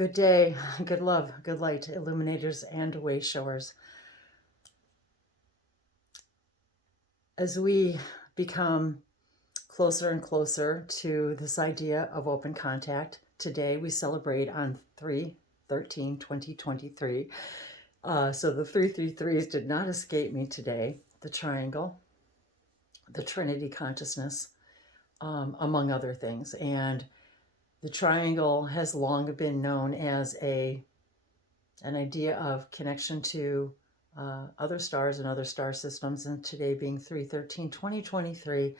Good day, good love, good light, illuminators and way showers. As we become closer and closer to this idea of open contact, today we celebrate on 3/13/2023. So the 333s did not escape me today. The triangle, the Trinity consciousness, among other things. And the triangle has long been known as an idea of connection to other stars and other star systems. And today being 3/13/2023,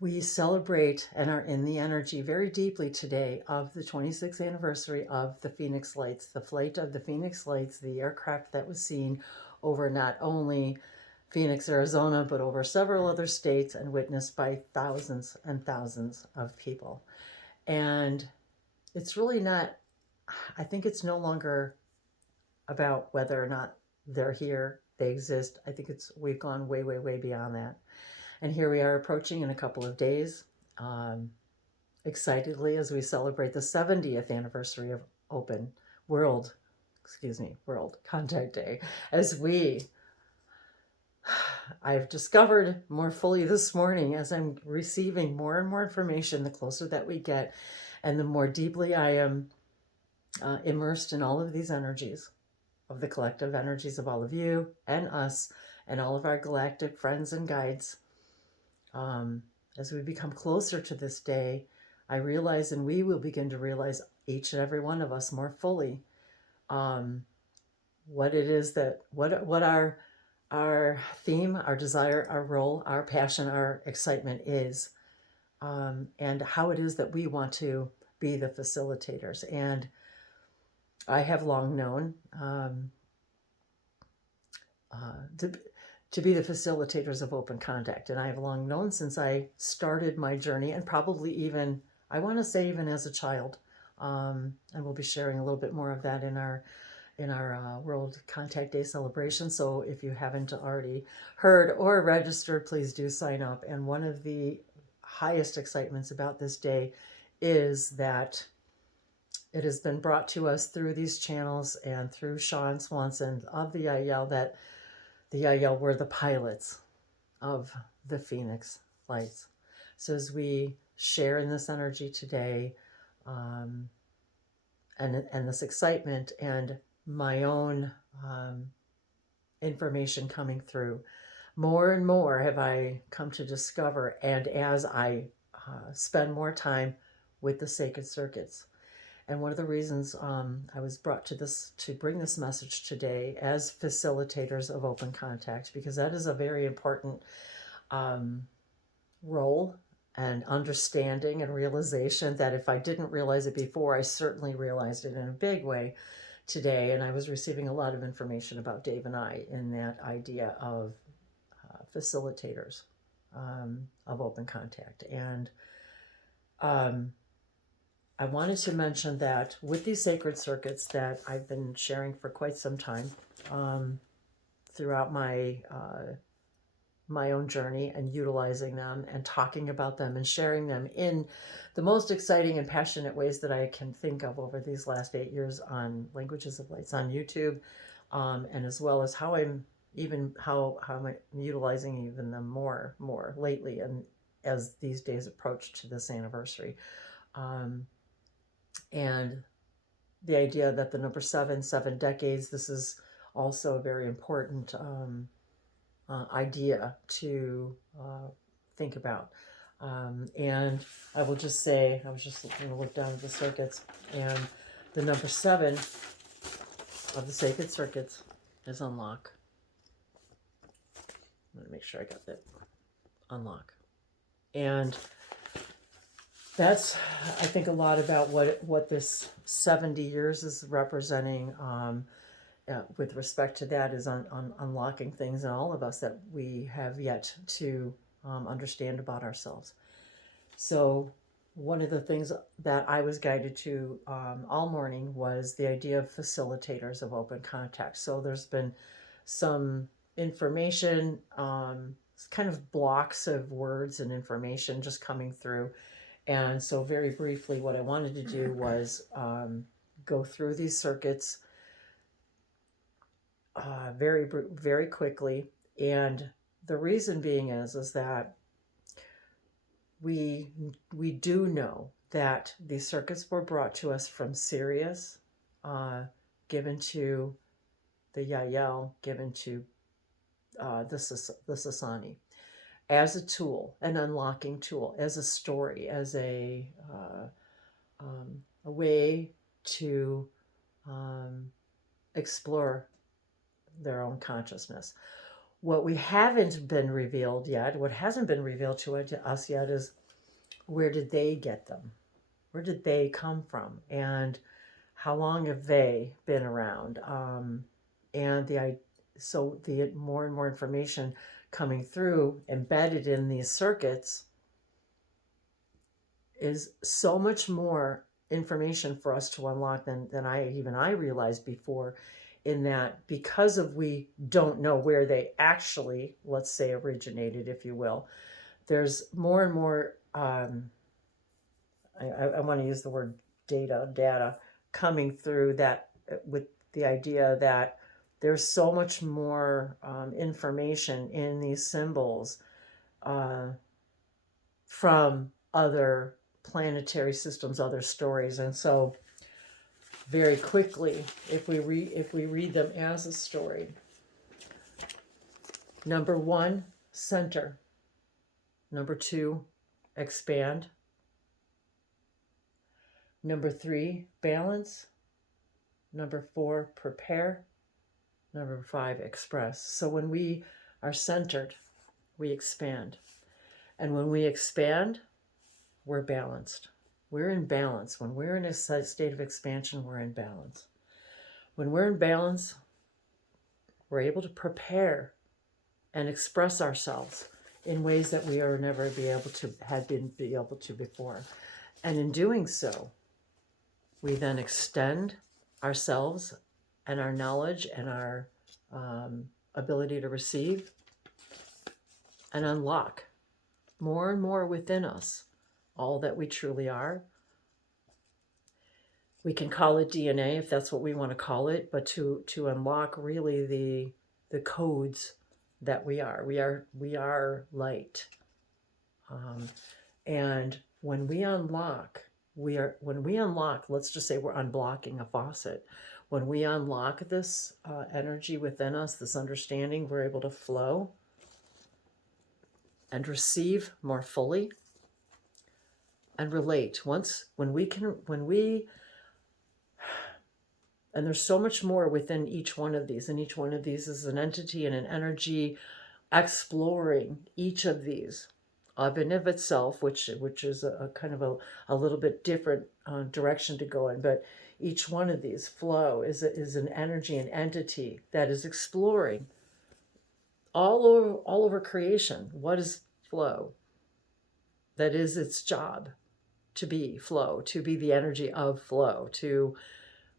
we celebrate and are in the energy very deeply today of the 26th anniversary of the Phoenix Lights, the flight of the Phoenix Lights, the aircraft that was seen over not only Phoenix, Arizona, but over several other states and witnessed by thousands and thousands of people. And it's really not, I think it's no longer about whether or not they're here, they exist. I think we've gone way, way, way beyond that. And here we are approaching in a couple of days, excitedly as we celebrate the 70th anniversary of World Contact Day. I've discovered more fully this morning as I'm receiving more and more information, the closer that we get, and the more deeply I am immersed in all of these energies, of the collective energies of all of you and us and all of our galactic friends and guides. As we become closer to this day, I realize, and we will begin to realize, each and every one of us more fully, what it is what our theme, our desire, our role, our passion, our excitement is, and how it is that we want to be the facilitators. And I have long known to be the facilitators of open contact. And I have long known since I started my journey, and probably even, I want to say even as a child. And we'll be sharing a little bit more of that in our World Contact Day celebration. So if you haven't already heard or registered, please do sign up. And one of the highest excitements about this day is that it has been brought to us through these channels and through Sean Swanson of the Yahyel, that the Yahyel were the pilots of the Phoenix Lights. So as we share in this energy today, and this excitement and my own information coming through, more and more have I come to discover, and as I spend more time with the sacred circuits. And one of the reasons I was brought to bring this message today as facilitators of open contact, because that is a very important role and understanding and realization that if I didn't realize it before, I certainly realized it in a big way today. And I was receiving a lot of information about Dave and I in that idea of facilitators of open contact. And I wanted to mention that with these sacred circuits that I've been sharing for quite some time throughout my own journey, and utilizing them and talking about them and sharing them in the most exciting and passionate ways that I can think of over these last 8 years on Languages of Lights on YouTube, and as well as how I'm utilizing even them more lately, and as these days approach to this anniversary. And the idea that the number 7 decades, this is also a very important idea to think about. And I will just say, I was just going to look down at the circuits, and the number 7 of the sacred circuits is unlock. I'm going to make sure I got that. Unlock. And that's, I think, a lot about what this 70 years is representing with respect to that, is on unlocking things in all of us that we have yet to understand about ourselves. So one of the things that I was guided to all morning was the idea of facilitators of open contact. So there's been some information, kind of blocks of words and information just coming through. And so very briefly, what I wanted to do was go through these circuits very quickly. And the reason being is that we do know that these circuits were brought to us from Sirius, given to the Yahyel, given to the Sassani, as a tool, an unlocking tool, as a story, as a way to explore their own consciousness. What we haven't been revealed yet, what hasn't been revealed to us yet, is where did they get them? Where did they come from? And how long have they been around? And so the more and more information coming through, embedded in these circuits, is so much more information for us to unlock than I realized before, in that because of we don't know where they actually, let's say, originated, if you will, there's more and more, I want to use the word data coming through, that with the idea that there's so much more information in these symbols from other planetary systems, other stories. And so very quickly, if we read them as a story, number 1, center. Number 2, expand. Number 3, balance. Number 4, prepare. Number 5, express. So when we are centered, we expand. And when we expand, we're balanced. We're in balance. When we're in a state of expansion, we're in balance. When we're in balance, we're able to prepare and express ourselves in ways that we are never be able to before. And in doing so, we then extend ourselves and our knowledge and our ability to receive and unlock more and more within us all that we truly are. We can call it DNA if that's what we want to call it, but to unlock really the codes that we are. We are light. And when we unlock, let's just say we're unblocking a faucet. When we unlock this energy within us, this understanding, we're able to flow and receive more fully and relate. And there's so much more within each one of these, and each one of these is an entity and an energy exploring each of these of and of itself, which is a kind of a little bit different direction to go in. But each one of these flow is an energy, an entity that is exploring all over creation. What is flow? That is its job, to be flow, to be the energy of flow, to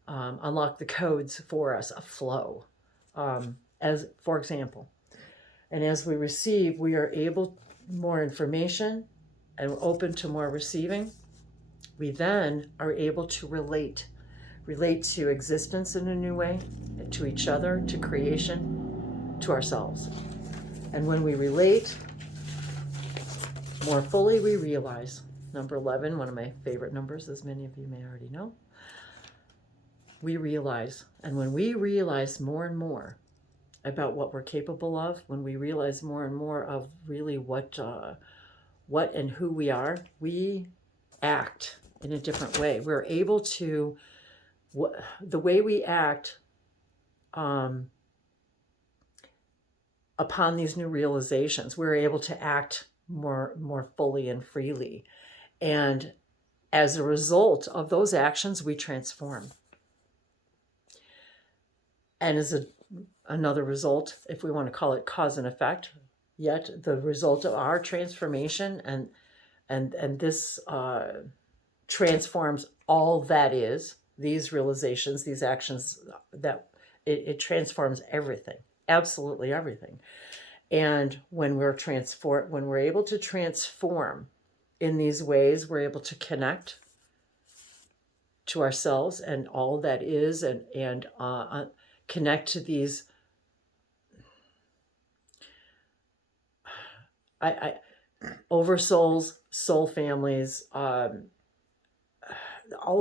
unlock the codes for us of flow. As for example, and as we receive, we are able more information and open to more receiving. We then are able to relate to existence in a new way, to each other, to creation, to ourselves. And when we relate more fully, we realize, number 11, one of my favorite numbers, as many of you may already know, we realize. And when we realize more and more about what we're capable of, when we realize more and more of really what and who we are, we act in a different way. We're able to, the way we act upon these new realizations, we're able to act more fully and freely. And as a result of those actions, we transform. And as another result, if we want to call it cause and effect, yet the result of our transformation and this transforms all that is, these realizations, these actions, that it transforms everything, absolutely everything. And when we're able to transform in these ways, we're able to connect to ourselves and all that is, and connect to these. I oversouls, soul families, all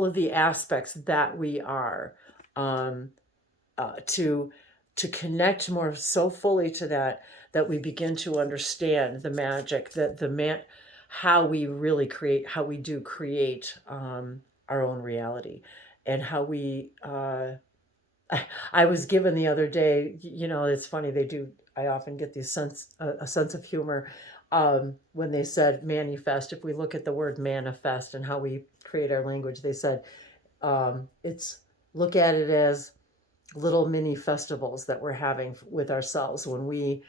of the aspects that we are, um, to connect more so fully to that we begin to understand the magic, that how we really create, how we do create our own reality, and how we. I was given the other day. It's funny, they do. I often get these a sense of humor when they said manifest. If we look at the word manifest and how we create our language, they said it's look at it as little mini festivals that we're having with ourselves when we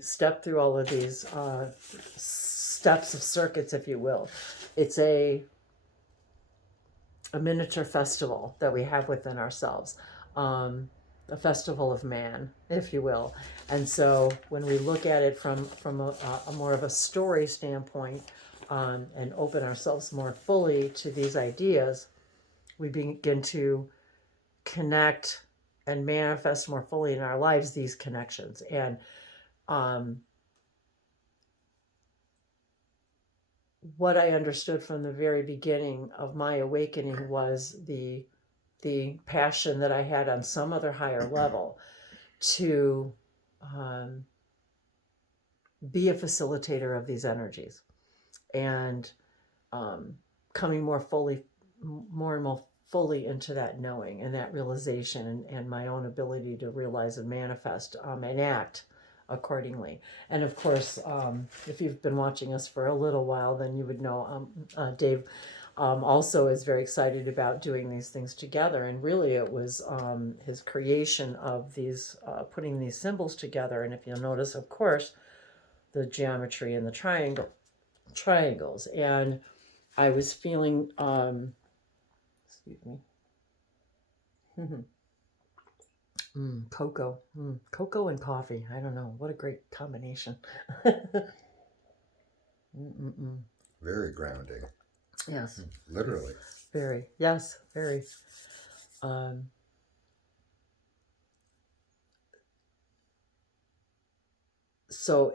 step through all of these steps of circuits, if you will. It's a miniature festival that we have within ourselves, a festival of man, if you will. And so when we look at it from a more of a story standpoint, and open ourselves more fully to these ideas, we begin to connect and manifest more fully in our lives these connections. And what I understood from the very beginning of my awakening was the passion that I had on some other higher level to be a facilitator of these energies, and coming more and more fully into that knowing and that realization, and my own ability to realize and manifest and act accordingly. And of course, if you've been watching us for a little while, then you would know Dave also is very excited about doing these things together. And really it was his creation of these, putting these symbols together. And if you'll notice, of course, the geometry and the triangles. And I was feeling, excuse me, cocoa and coffee. I don't know, what a great combination. Very grounding. Yes. Literally. Very. Yes. Very. So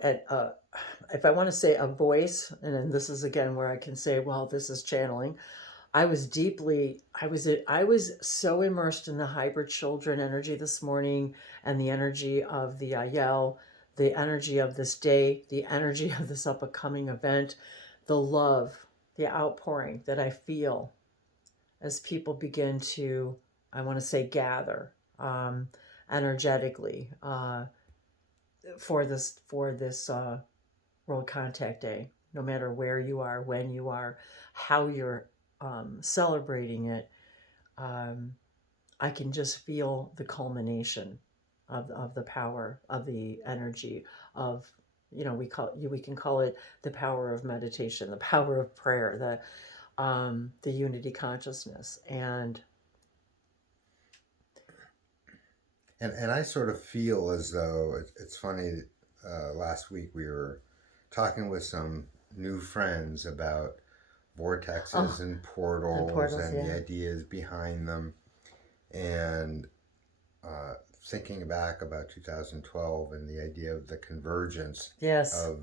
if I want to say a voice, and then this is again where I can say, well, this is channeling. I was so immersed in the hybrid children energy this morning, and the energy of the Yahyel, the energy of this day, the energy of this upcoming event, the love, the outpouring that I feel as people begin to, I want to say, gather energetically for this World Contact Day. No matter where you are, when you are, how you're celebrating it, I can just feel the culmination of the power of the energy of, we can call it the power of meditation, the power of prayer, the unity consciousness. And I sort of feel as though it's funny. Last week we were talking with some new friends about vortexes and portals and the ideas behind them, and thinking back about 2012 and the idea of the convergence of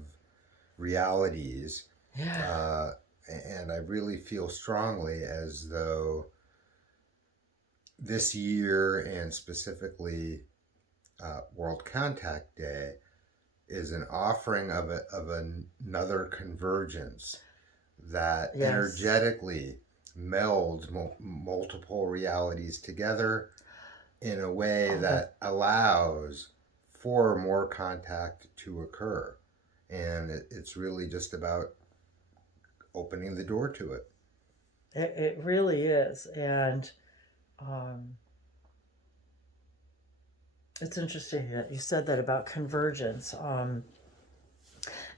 realities. And I really feel strongly as though this year, and specifically World Contact Day, is an offering of another convergence that energetically melds multiple realities together in a way that allows for more contact to occur. And it's really just about opening the door to it. It really is. And it's interesting that you said that about convergence.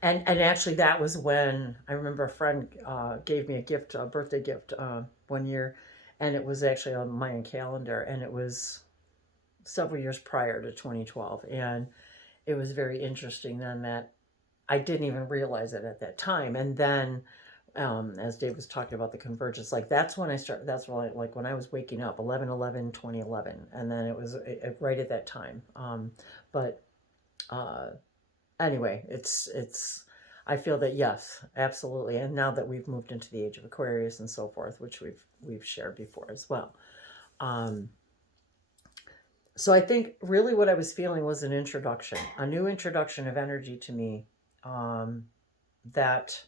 And actually, that was when I remember a friend gave me a birthday gift one year, and it was actually on my Mayan calendar, and it was several years prior to 2012. And it was very interesting then that I didn't even realize it at that time. And then, as Dave was talking about the convergence, like that's when I started, that's when like when I was waking up, 11/11/2011, and then it was right at that time. But uh, anyway, I feel that yes, absolutely. And now that we've moved into the age of Aquarius and so forth, which we've shared before as well. So I think really what I was feeling was an introduction, a new introduction of energy to me, that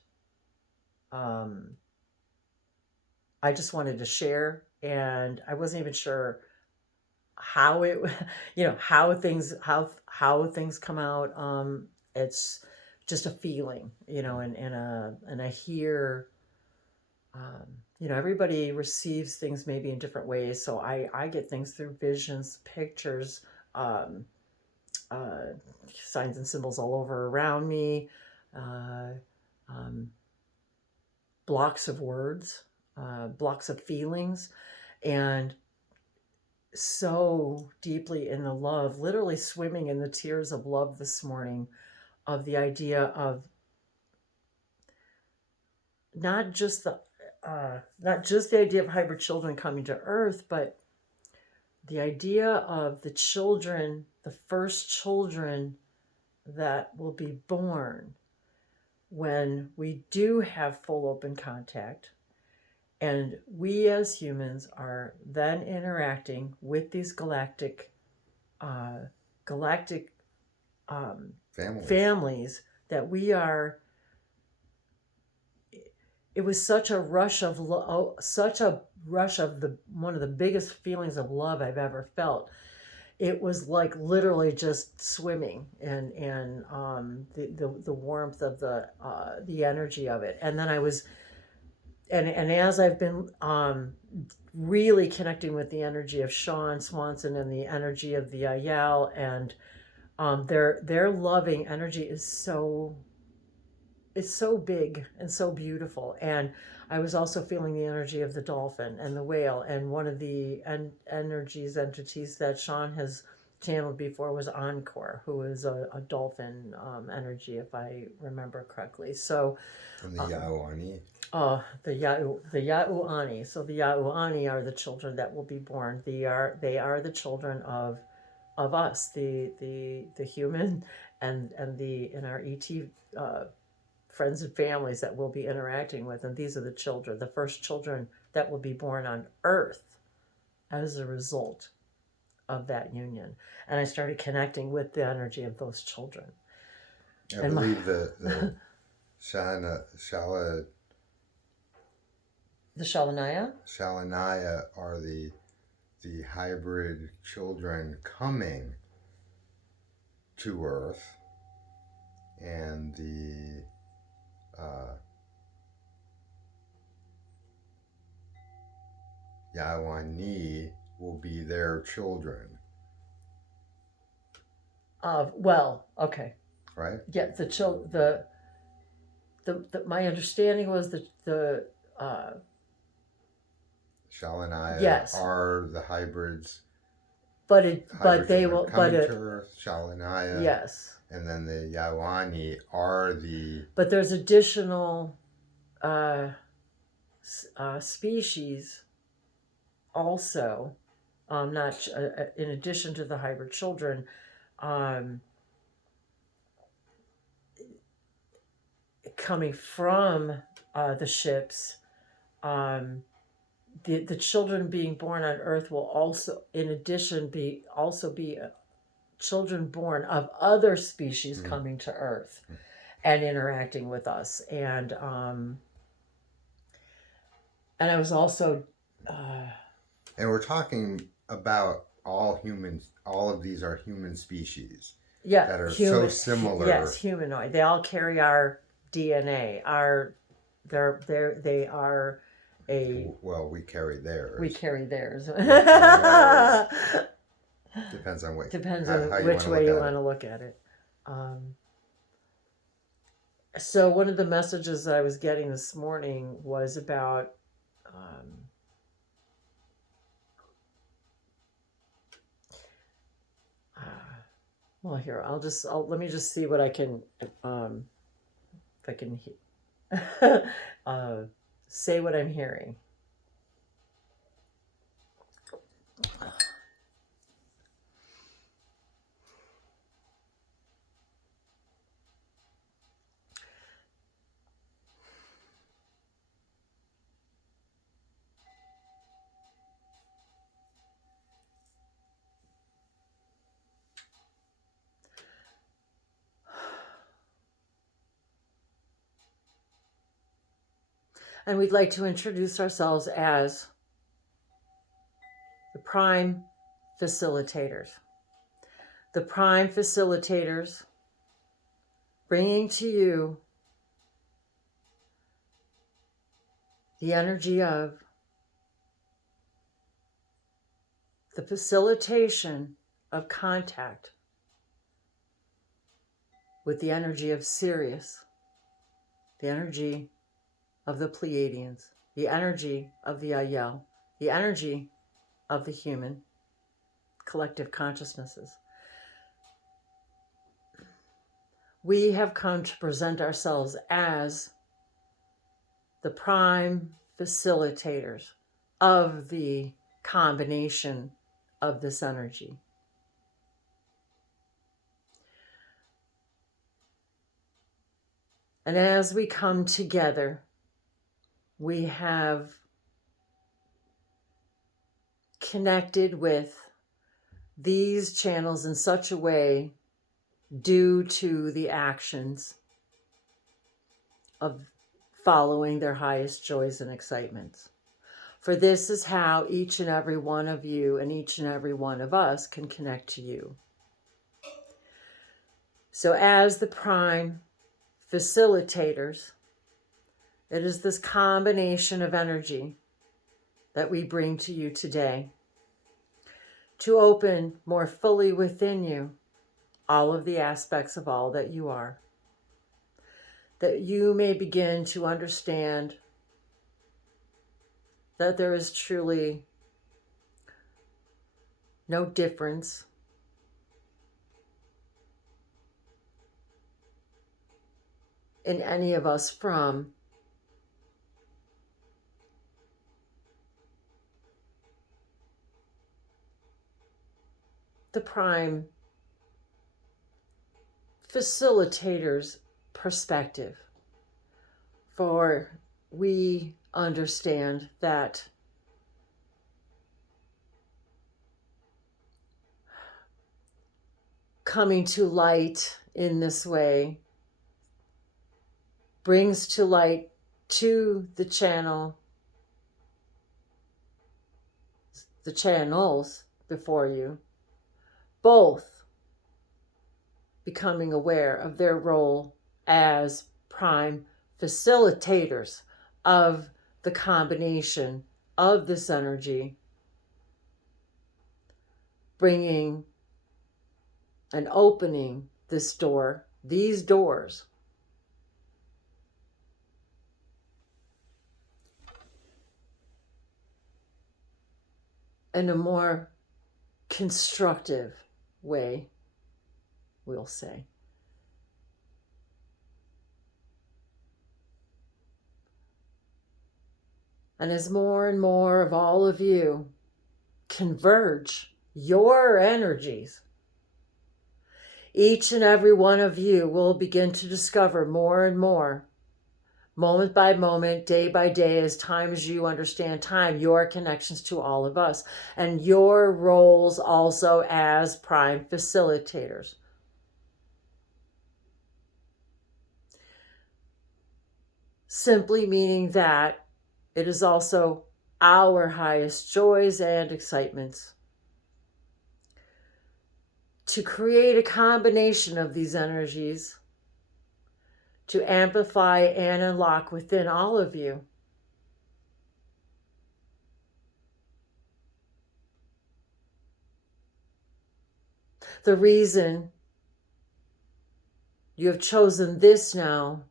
I just wanted to share, and I wasn't even sure how it, how things come out. It's just a feeling, and I hear, everybody receives things maybe in different ways. So I get things through visions, pictures, um, uh, signs and symbols all over around me, uh, um, blocks of words, blocks of feelings, and so deeply in the love, literally swimming in the tears of love this morning, of the idea of not just the idea of hybrid children coming to Earth, but the idea of the children, the first children that will be born when we do have full open contact, and we as humans are then interacting with these galactic families that we are. It was such a rush of the one of the biggest feelings of love I've ever felt. It was like literally just swimming and the warmth of the energy of it. And then I was, and as I've been really connecting with the energy of Sean Swanson and the energy of the Yahyel, and their loving energy is so, it's so big and so beautiful. And I was also feeling the energy of the dolphin and the whale. And one of the entities that Sean has channeled before was Encore, who is a dolphin energy, if I remember correctly. So, and the Yahuani. The Yahuani. So the Yahuani are the children that will be born. They are the children of us, the human, and our ET friends and families that we'll be interacting with. And these are the children, the first children that will be born on Earth as a result of that union. And I started connecting with the energy of those children. I believe the Shalanaya are the hybrid children coming to Earth, and the Yawani will be their children. Well, okay. Right? Yeah, the my understanding was that the Shalanaya yes. are the hybrids. But they will coming to Earth, Shalanaya. Yes. And then the Yawani are the. But there's additional species also, not in addition to the hybrid children, coming from the ships. The children being born on Earth will also, in addition, be children born of other species coming to Earth and interacting with us. And I was also and we're talking about all humans. All of these are human species. Yeah, that are so similar. Yes, humanoid. They all carry our DNA. They are a. Well, we carry theirs. We carry theirs. Depends on which way you want to look at it. So one of the messages that I was getting this morning was about well, here let me just see what I can I can say what I'm hearing. And we'd like to introduce ourselves as the Prime Facilitators. The Prime Facilitators, bringing to you the energy of the facilitation of contact with the energy of Sirius, the energy of the Pleiadians, the energy of the Yahyel, the energy of the human collective consciousnesses. We have come to present ourselves as the prime facilitators of the combination of this energy. And as we come together, we have connected with these channels in such a way due to the actions of following their highest joys and excitements. For this is how each and every one of you and each and every one of us can connect to you. So as the prime facilitators, it is this combination of energy that we bring to you today to open more fully within you all of the aspects of all that you are, that you may begin to understand that there is truly no difference in any of us from the prime facilitator's perspective. For we understand that coming to light in this way brings to light to the channels before you, both becoming aware of their role as prime facilitators of the combination of this energy, bringing and opening this door, these doors, in a more constructive way, we'll say. And as more and more of all of you converge your energies, each and every one of you will begin to discover more and more, moment by moment, day by day, as time as you understand time, your connections to all of us and your roles also as prime facilitators. Simply meaning that it is also our highest joys and excitements to create a combination of these energies to amplify and unlock within all of you the reason you have chosen this now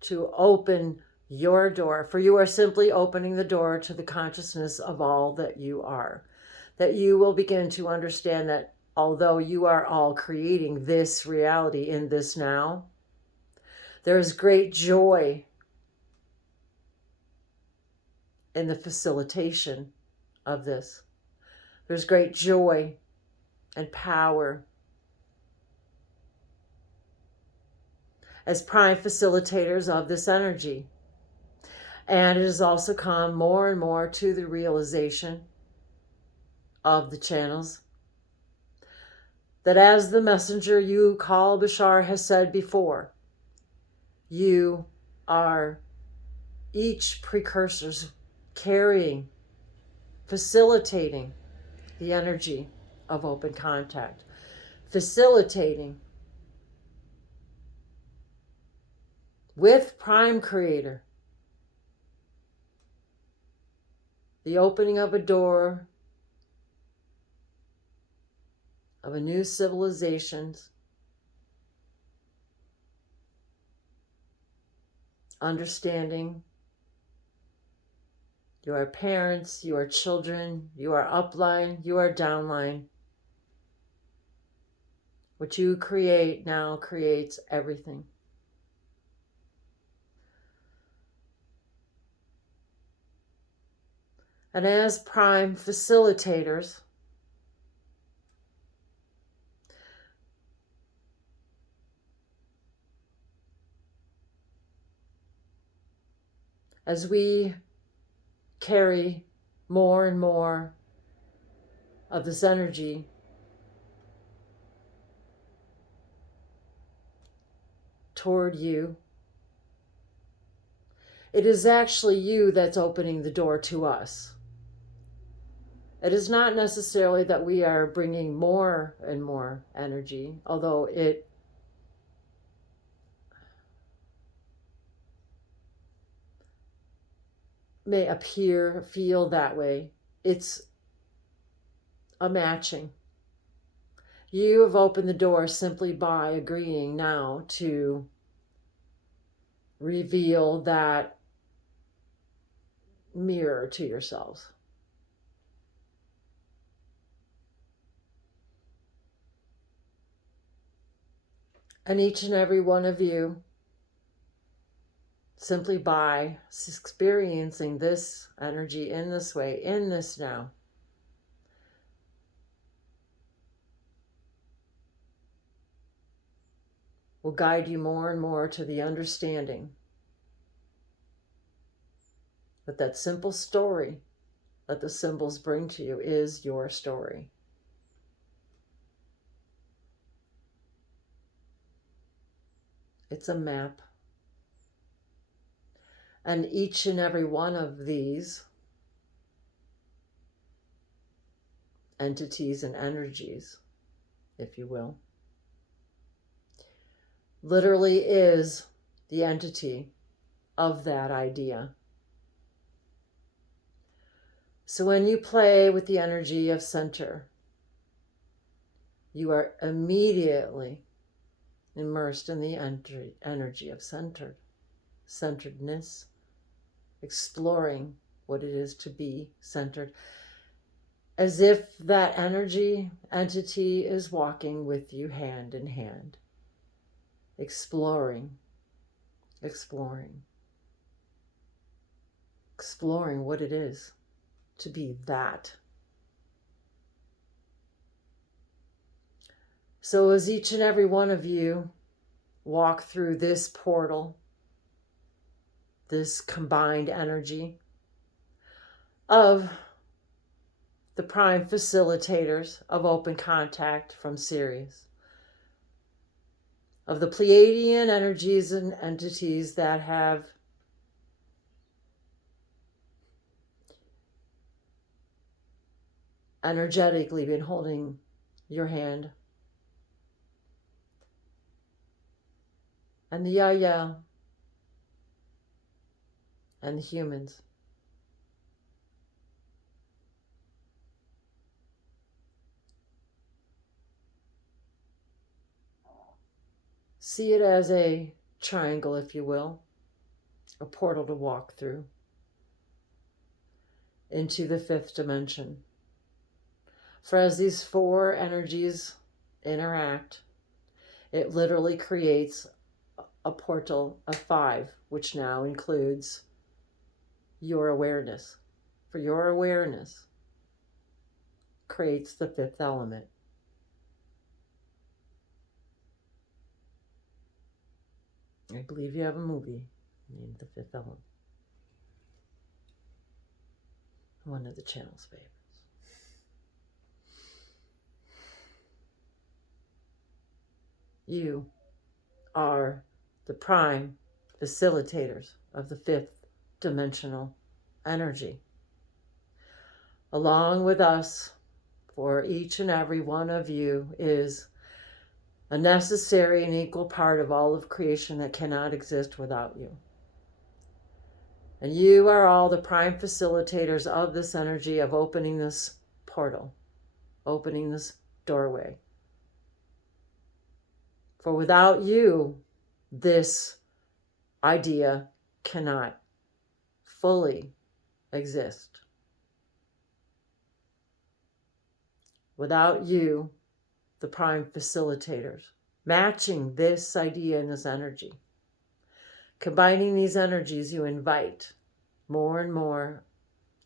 to open your door, for you are simply opening the door to the consciousness of all that you are, that you will begin to understand that although you are all creating this reality in this now, There is great joy in the facilitation of this. There's great joy and power. As prime facilitators of this energy. And it has also come more and more to the realization of the channels that as the messenger you call Bashar has said before, you are each precursors carrying, facilitating the energy of open contact, facilitating with Prime Creator the opening of a door of a new civilization, understanding you are parents, you are children, you are upline, you are downline. What you create now creates everything. And as prime facilitators, as we carry more and more of this energy toward you, it is actually you that's opening the door to us. It is not necessarily that we are bringing more and more energy, although it may appear, feel that way. It's a matching. You have opened the door simply by agreeing now to reveal that mirror to yourselves. And each and every one of you, simply by experiencing this energy in this way, in this now, will guide you more and more to the understanding that that simple story that the symbols bring to you is your story. It's a map. And each and every one of these entities and energies, if you will, literally is the entity of that idea. So when you play with the energy of center, you are immediately immersed in the energy of centeredness, exploring what it is to be centered, as if that energy entity is walking with you hand in hand, exploring what it is to be that. So as each and every one of you walk through this portal, this combined energy of the prime facilitators of open contact from Sirius, of the Pleiadian energies and entities that have energetically been holding your hand, and the Yahyel and the humans. See it as a triangle, if you will, a portal to walk through into the fifth dimension. For as these four energies interact, it literally creates a portal of 5, which now includes your awareness. For your awareness creates the 5th element. I believe you have a movie named The 5th Element. One of the channel's favorites. You are the prime facilitators of the 5th dimensional energy. Along with us, for each and every one of you is a necessary and equal part of all of creation that cannot exist without you. And you are all the prime facilitators of this energy, of opening this portal, opening this doorway. For without you, this idea cannot fully exist. Without you, the prime facilitators, matching this idea and this energy. Combining these energies, you invite more and more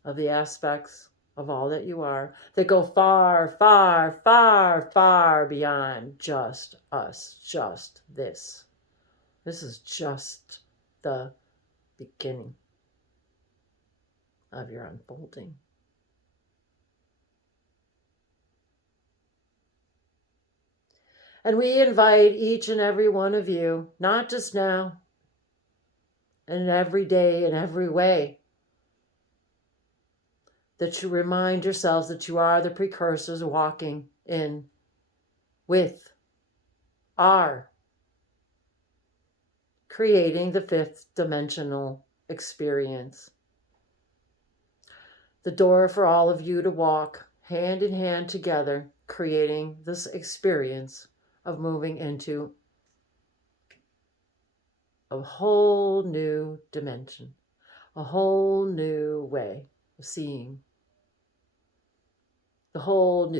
of the aspects of all that you are that go far, far, far, far beyond just us, just this. This is just the beginning of your unfolding. And we invite each and every one of you, not just now, and every day, in every way, that you remind yourselves that you are the precursors walking in with, are creating the 5th dimensional experience. The door for all of you to walk hand in hand together, creating this experience of moving into a whole new dimension, a whole new way of seeing, the whole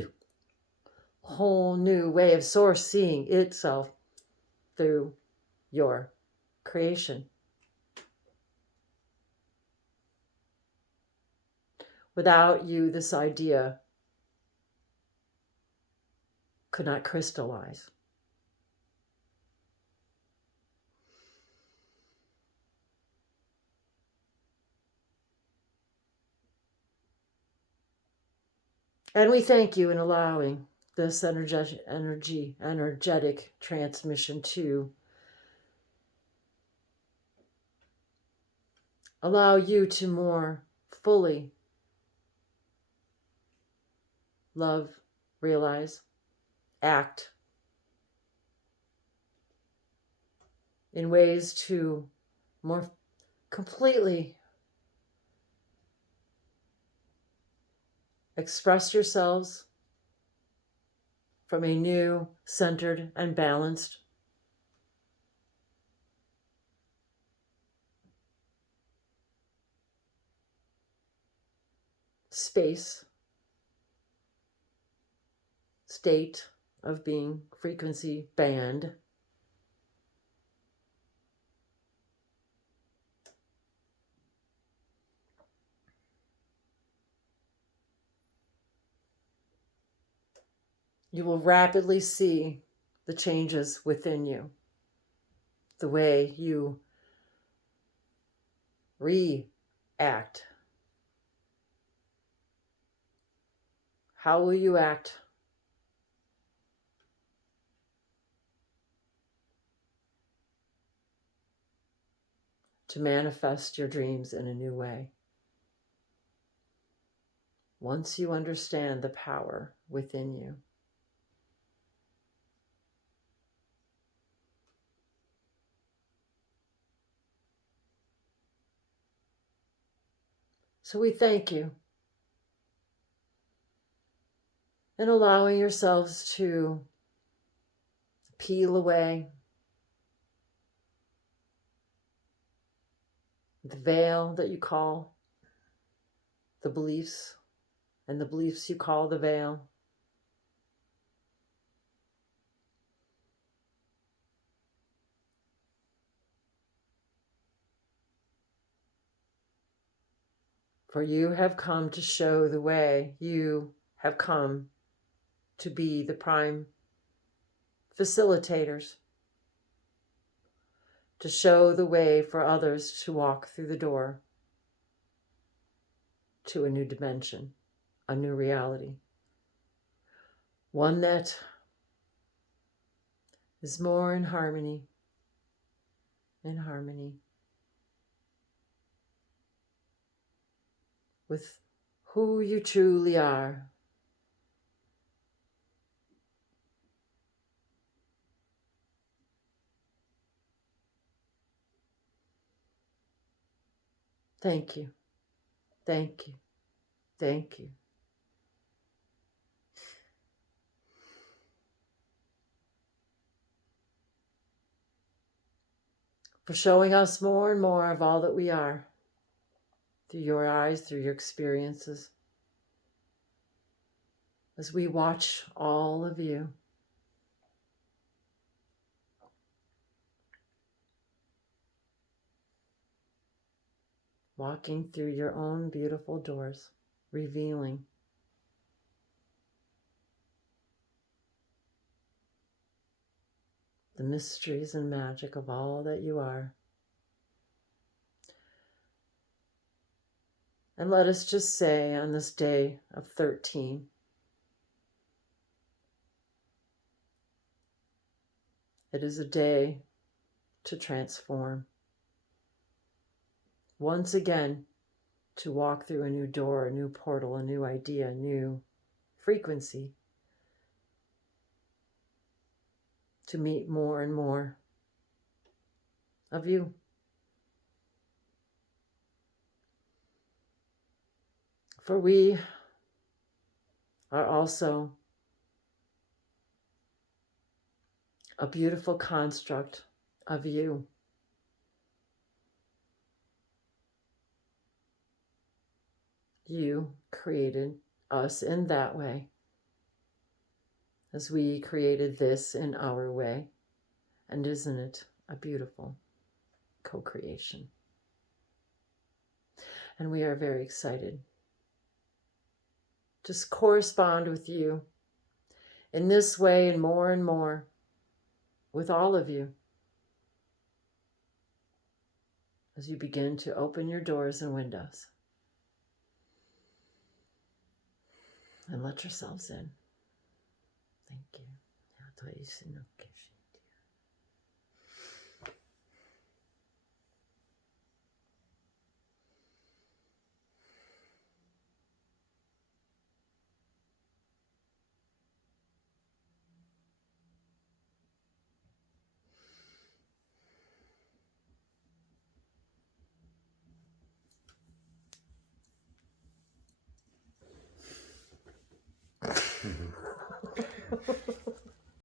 new way of source seeing itself through your creation. Without you, this idea could not crystallize. And we thank you in allowing this energetic transmission to allow you to more fully love, realize, act in ways to more completely express yourselves from a new, centered, and balanced space, state of being, frequency band. You will rapidly see the changes within you, the way you react. How will you act? To manifest your dreams in a new way. Once you understand the power within you. So we thank you in allowing yourselves to peel away the veil that you call the beliefs, and the beliefs you call the veil. For you have come to show the way. You have come to be the prime facilitators, to show the way for others to walk through the door to a new dimension, a new reality, one that is more in harmony with who you truly are. Thank you. Thank you. Thank you. For showing us more and more of all that we are through your eyes, through your experiences, as we watch all of you walking through your own beautiful doors, revealing the mysteries and magic of all that you are. And let us just say on this day of 13, it is a day to transform. Once again, to walk through a new door, a new portal, a new idea, a new frequency, to meet more and more of you. For we are also a beautiful construct of you. You created us in that way, as we created this in our way. And isn't it a beautiful co-creation? And we are very excited to correspond with you in this way and more with all of you as you begin to open your doors and windows and let yourselves in. Thank you.